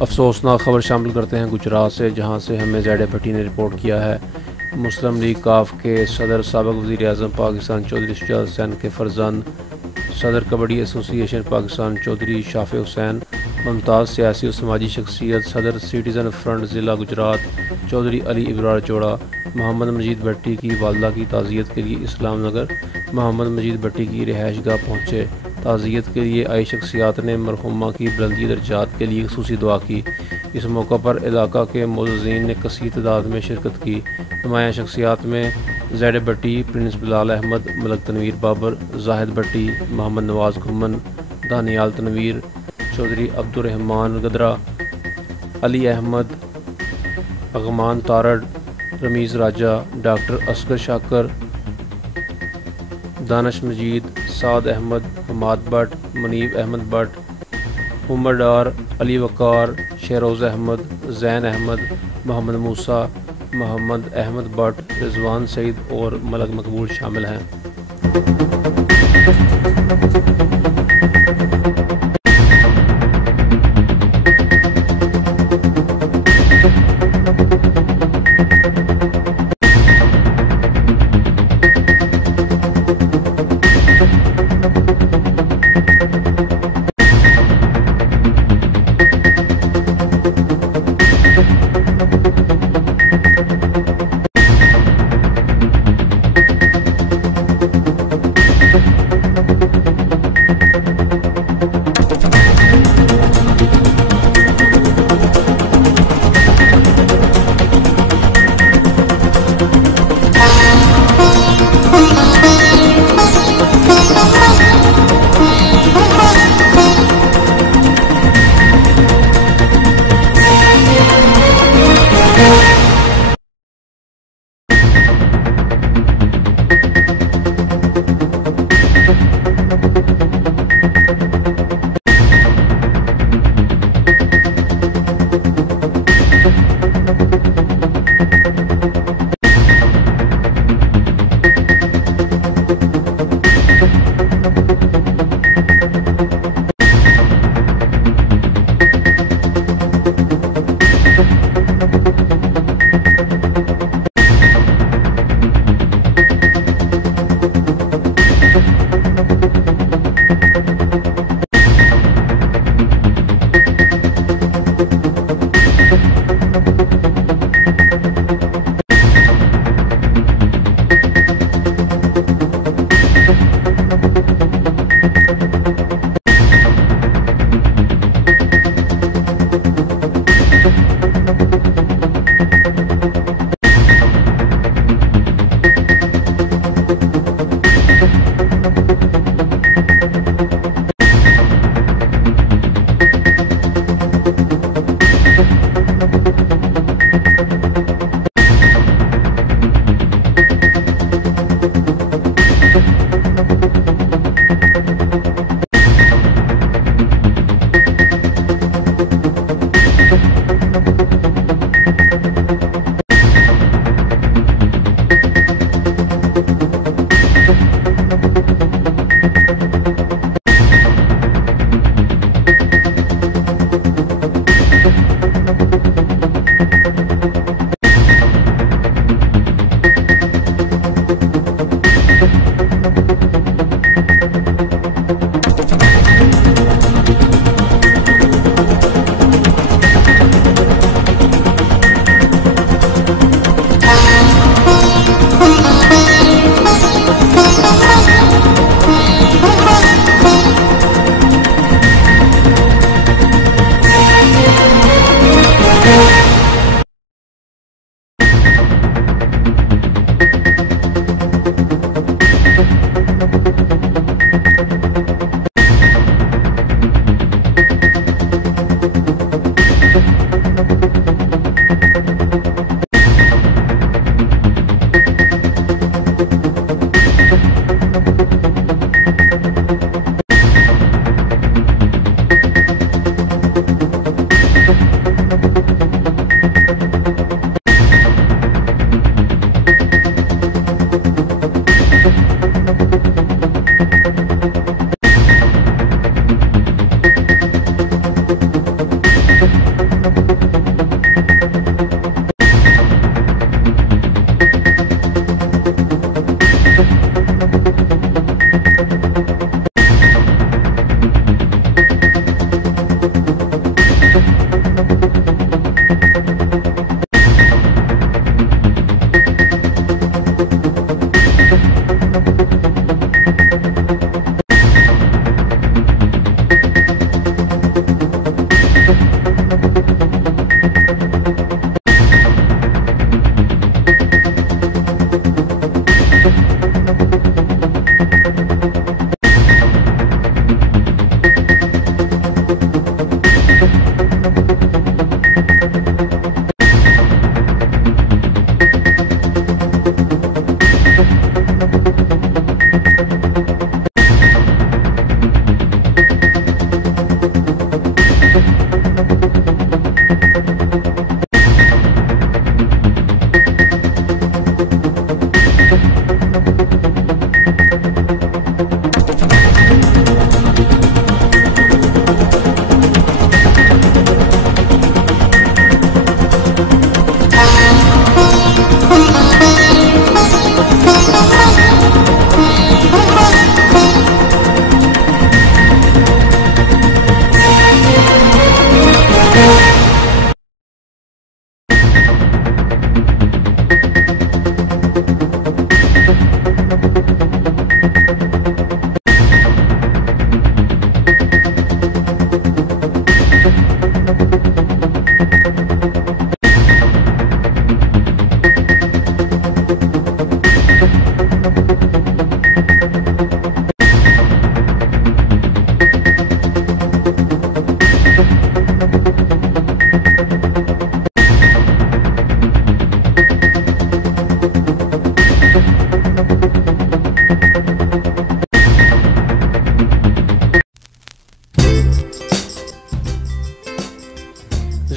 अफसोसनाक खबर शामिल करते हैं गुजरात से, जहां से हमें ज़ैड भट्टी ने रिपोर्ट किया है। मुस्लिम लीग काफ के सदर साबिक़ वज़ीर आज़म पाकिस्तान चौधरी शुजात हुसैन के फ़र्जंद सदर कबड्डी एसोसिएशन पाकिस्तान चौधरी शाफ़े हुसैन, मुमताज़ सियासी और समाजी शख्सियत सदर सिटीज़न फ्रंट ज़िला गुजरात चौधरी अली इब्रार जोड़ा मोहम्मद मजीद भट्टी की वालदा की ताज़ियत के लिए इस्लाम नगर मोहम्मद मजीद भट्टी की रिहाइश गाह पहुँचे। ताज़ियत के लिए आई शख्सियात ने मरहुमा की बुलंदी दर्जात के लिए खुसूसी दुआ की। इस मौका पर इलाका के मोअज़्ज़िनीन ने कसीर तादाद में शिरकत की। नुमाया शख्सियात में ज़ैड भट्टी, प्रिंस बिलाल अहमद, मलक तनवीर बाबर, जाहिद भट्टी, मोहम्मद नवाज़ घुम्मन, दानियाल तनवीर, चौधरी अब्दुर्रहमान गदरा, अली अहमद, अगमान तारड़, रमीज़ राजा, डॉक्टर असगर शाकर, दानिश मजीद, साद अहमद, हमाद भट्ट, मुनीब अहमद भट्ट, उमर डार, अली वकार, शहरोज़ अहमद, ज़ैन अहमद, मोहम्मद मूसा, मोहम्मद अहमद भट्ट, रिजवान सईद और मलक मकबूल शामिल हैं।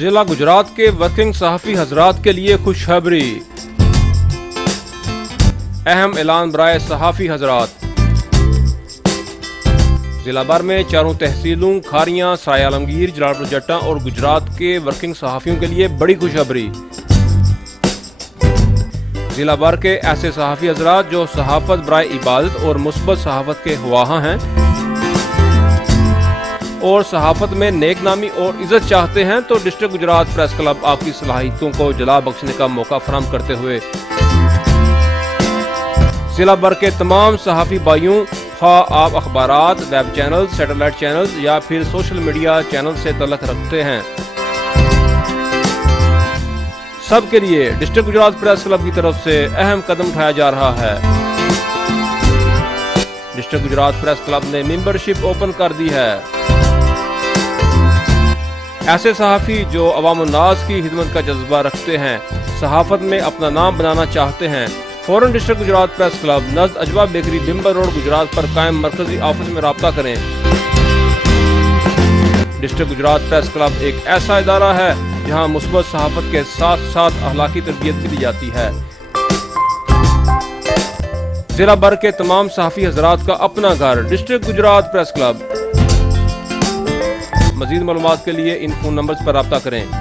जिला गुजरात के वर्किंग सहाफ़ी हजरात के लिए खुशखबरी। अहम ऐलान बराए सहाफ़ी हजरात। जिला भर में चारों तहसीलों खारियां, सराय आलमगीर, जलालपुर जट्टा और गुजरात के वर्किंग सहाफ़ियों के लिए बड़ी खुशखबरी। जिला भर के ऐसे सहाफ़ी हजरात जो सहाफ़त बराए इबादत और मुस्बत सहाफ़त के ख्वाह हैं और सहाफ़त में नेक नामी और इज्जत चाहते हैं तो डिस्ट्रिक्ट गुजरात प्रेस क्लब आपकी सलाहियतों को जला बख्शने का मौका फराहम करते हुए जिला भर के तमाम सहाफ़ी भाइयों, खा आप अखबारात, वेब चैनल, सैटेलाइट चैनल या फिर सोशल मीडिया चैनल से तल्लुक़ रखते हैं, सब के लिए डिस्ट्रिक्ट गुजरात प्रेस क्लब की तरफ से अहम कदम उठाया जा रहा है। डिस्ट्रिक्ट गुजरात प्रेस क्लब ने मेंबरशिप ओपन कर दी है। ऐसे सहाफ़ी जो अवाम उन्नास की खिदमत का जज्बा रखते हैं, सहाफ़त में अपना नाम बनाना चाहते हैं, फौरन डिस्ट्रिक्ट गुजरात प्रेस क्लब नज़द अजवा बेकरी, बिम्बर रोड, गुजरात पर कायम मरकजी ऑफिस में राब्ता करें। डिस्ट्रिक्ट गुजरात प्रेस क्लब एक ऐसा इदारा है जहां मुस्बत सहाफ़त के साथ साथ अखलाकी तरबियत भी दी जाती है। जिला भर के तमाम सहाफ़ी हजरात का अपना घर डिस्ट्रिक्ट गुजरात प्रेस क्लब। मज़ीद मालूमात के लिए इन फ़ोन नंबर्स पर राब्ता करें।